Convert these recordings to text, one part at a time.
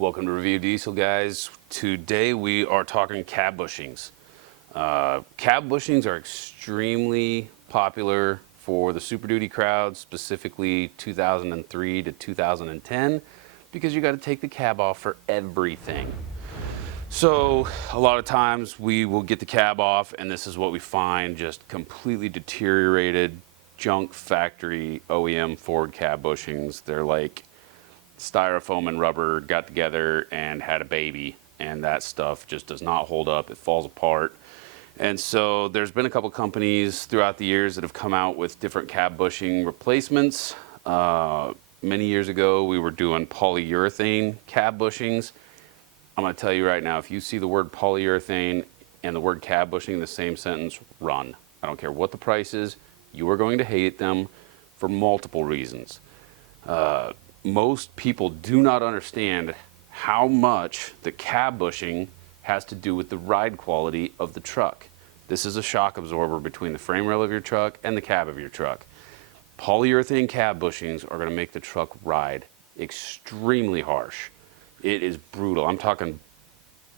Welcome to Review Diesel, guys. Today we are talking cab bushings. Cab bushings are extremely popular for the Super Duty crowd, specifically 2003 to 2010, because you got to take the cab off for everything. So a lot of times we will get the cab off and this is what we find, just completely deteriorated junk factory OEM Ford cab bushings. They're like styrofoam and rubber got together and had a baby, and that stuff just does not hold up. It falls apart. And so there's been a couple companies throughout the years that have come out with different cab bushing replacements. Many years ago we were doing polyurethane cab bushings. I'm going to tell you right now, if you see the word polyurethane and the word cab bushing in the same sentence, run. I don't care what the price is, you are going to hate them for multiple reasons. Most people do not understand how much the cab bushing has to do with the ride quality of the truck. This is a shock absorber between the frame rail of your truck and the cab of your truck. Polyurethane cab bushings are going to make the truck ride extremely harsh. It is brutal. I'm talking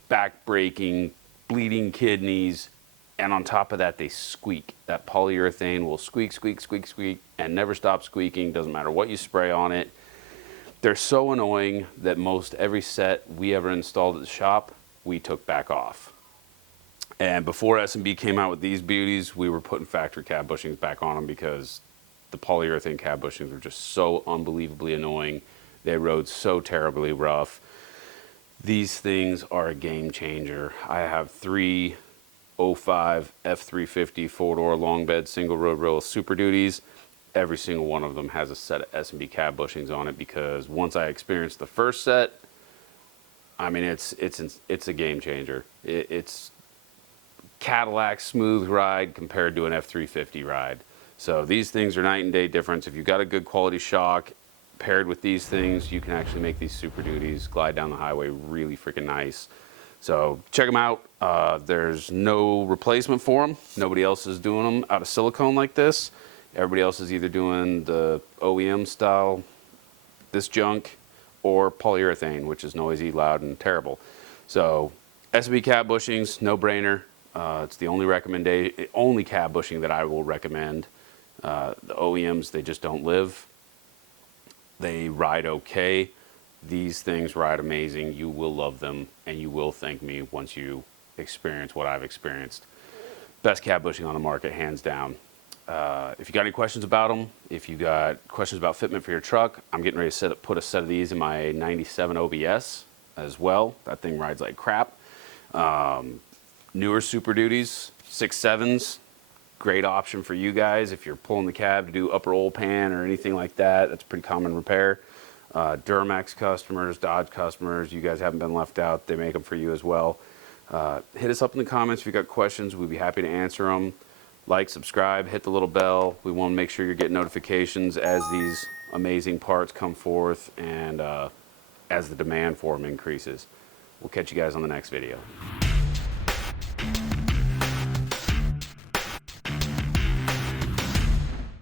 back breaking, bleeding kidneys, and on top of that they squeak. That polyurethane will squeak, squeak, squeak, squeak, and never stop squeaking. Doesn't matter what you spray on it. They're so annoying that most every set we ever installed at the shop, we took back off. And before S&B came out with these beauties, we were putting factory cab bushings back on them because the polyurethane cab bushings were just so unbelievably annoying. They rode so terribly rough. These things are a game changer. I have 3 05 F350 four-door long bed single road row Super Duties. Every single one of them has a set of S&B cab bushings on it, because once I experienced the first set, I mean, it's a game changer. It's Cadillac smooth ride compared to an F350 ride. So these things are night and day difference. If you've got a good quality shock paired with these things, you can actually make these Super Duties glide down the highway really freaking nice. So check them out. There's no replacement for them. Nobody else is doing them out of silicone like this. Everybody else is either doing the OEM style, this junk, or polyurethane, which is noisy, loud, and terrible. So S&B cab bushings, no brainer. It's the only cab bushing that I will recommend. The OEMs, they just don't live. They ride okay. These things ride amazing. You will love them, and you will thank me once you experience what I've experienced. Best cab bushing on the market, hands down. If you got any questions about them, if you got questions about fitment for your truck, I'm getting ready to put a set of these in my 97 OBS as well. That thing rides like crap. Newer Super Duties, 6.7s, great option for you guys if you're pulling the cab to do upper oil pan or anything like that. That's a pretty common repair. Duramax customers, Dodge customers, you guys haven't been left out. They make them for you as well. Hit us up in the comments if you got questions. We'd be happy to answer them. Like, subscribe, hit the little bell. We want to make sure you're getting notifications as these amazing parts come forth and as the demand for them increases. We'll catch you guys on the next video.